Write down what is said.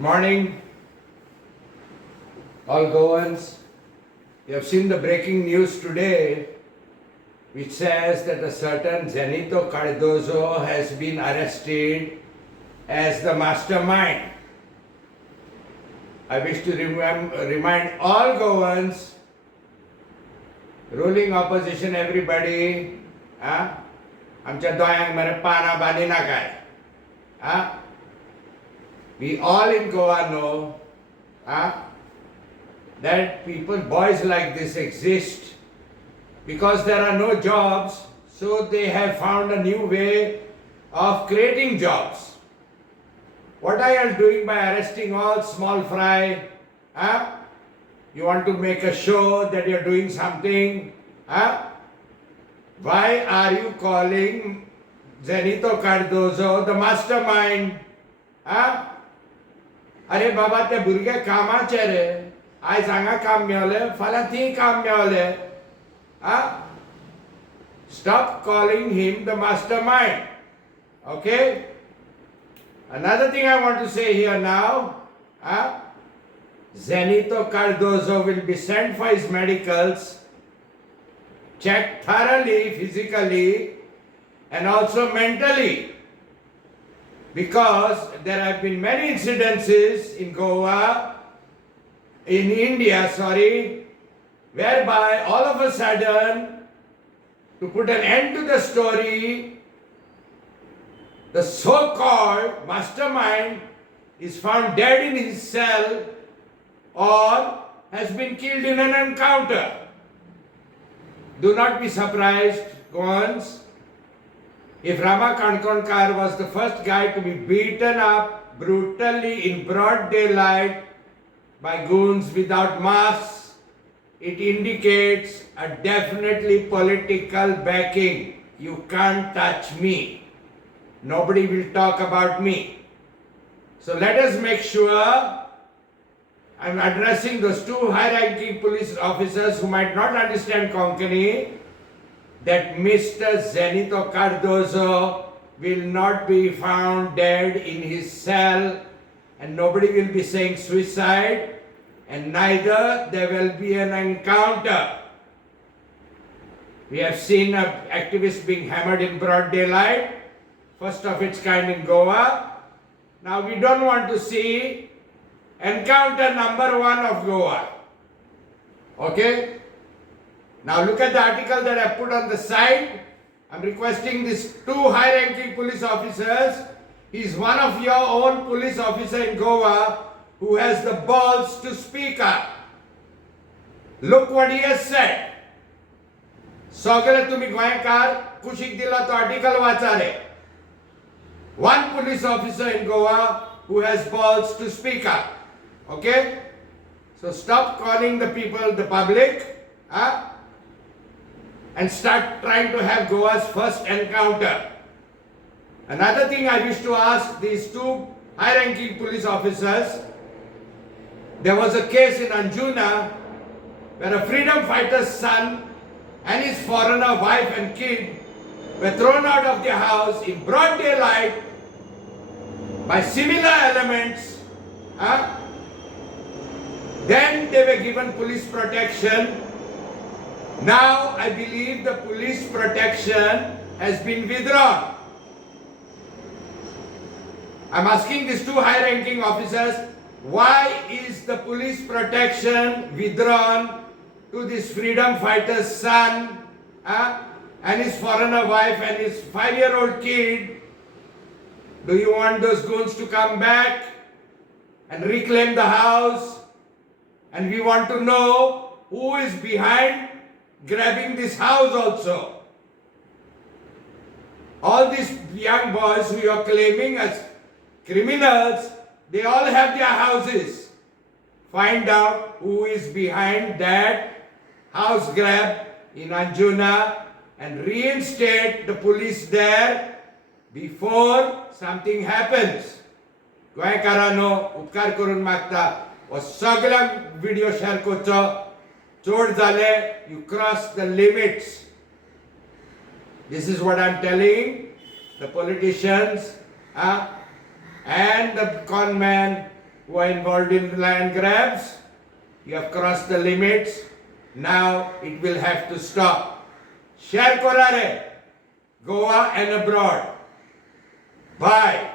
morning, all Goans. You have seen the breaking news today, which says that a certain Zenito Cardozo has been arrested as the mastermind. I wish to remind all Goans, ruling opposition, everybody, आमच्या दोयांक पाना बांदी नाकाय. We all in Goa know that boys like this exist because there are no jobs, so they have found a new way of creating jobs. What are you doing by arresting all small fry? You want to make a show that you are doing something? Why are you calling Zenito Cardozo the mastermind? अरे बाबा ते भुरगे कामाचे रे आयज हांगा काम मेळलें फाल्यां थंय काम मेळलें Stop calling him the mastermind. Okay? Another thing I want to say here now, Zenito Cardozo will be sent for his medicals, checked thoroughly, physically, and also mentally. Because there have been many incidences in India, whereby all of a sudden, to put an end to the story, the so-called mastermind is found dead in his cell or has been killed in an encounter. Do not be surprised, Goans, if Rama was the first guy to be beaten up brutally in broad daylight by goons without masks, it indicates a definitely political backing. You can't touch me. Nobody will talk about me. So let us make sure, I'm addressing those two high-ranking police officers who might not understand Konkani, that Mr. Zenito Cardozo will not be found dead in his cell and nobody will be saying suicide and neither there will be an encounter. We have seen an activist being hammered in broad daylight, first of its kind in Goa. Now we don't want to see encounter number 1 of Goa. Okay? Now look at the article that I put on the side. I'm requesting these two high-ranking police officers. He's one of your own police officer in Goa who has the balls to speak up. Look what he has said. Sogale tumi GOENKAR kushik dila to article wachare. One police officer in Goa who has balls to speak up. Okay? So stop calling the people, the public, and start trying to have Goa's first encounter. Another thing I wish to ask these two high-ranking police officers, there was a case in Anjuna where a freedom fighter's son and his foreigner wife and kid were thrown out of their house in broad daylight by similar elements. Then they were given police protection. Now I believe the police protection has been withdrawn. I'm asking these two high-ranking officers, why is the police protection withdrawn to this freedom fighter's son and his foreigner wife and his 5-year-old kid? Do you want those goons to come back and reclaim the house? And we want to know who is behind grabbing this house also. All these young boys who you are claiming as criminals, they all have their houses. Find out who is behind that house grab in Anjuna and reinstate the police there before something happens. GOENKARA no उपकार करून मागता व सगळ्या video share करचो. चोड जाले, you cross the limits. This is what I'm telling the politicians and the con men who are involved in land grabs. You have crossed the limits. Now it will have to stop. Share KORA Goa and abroad. Bye.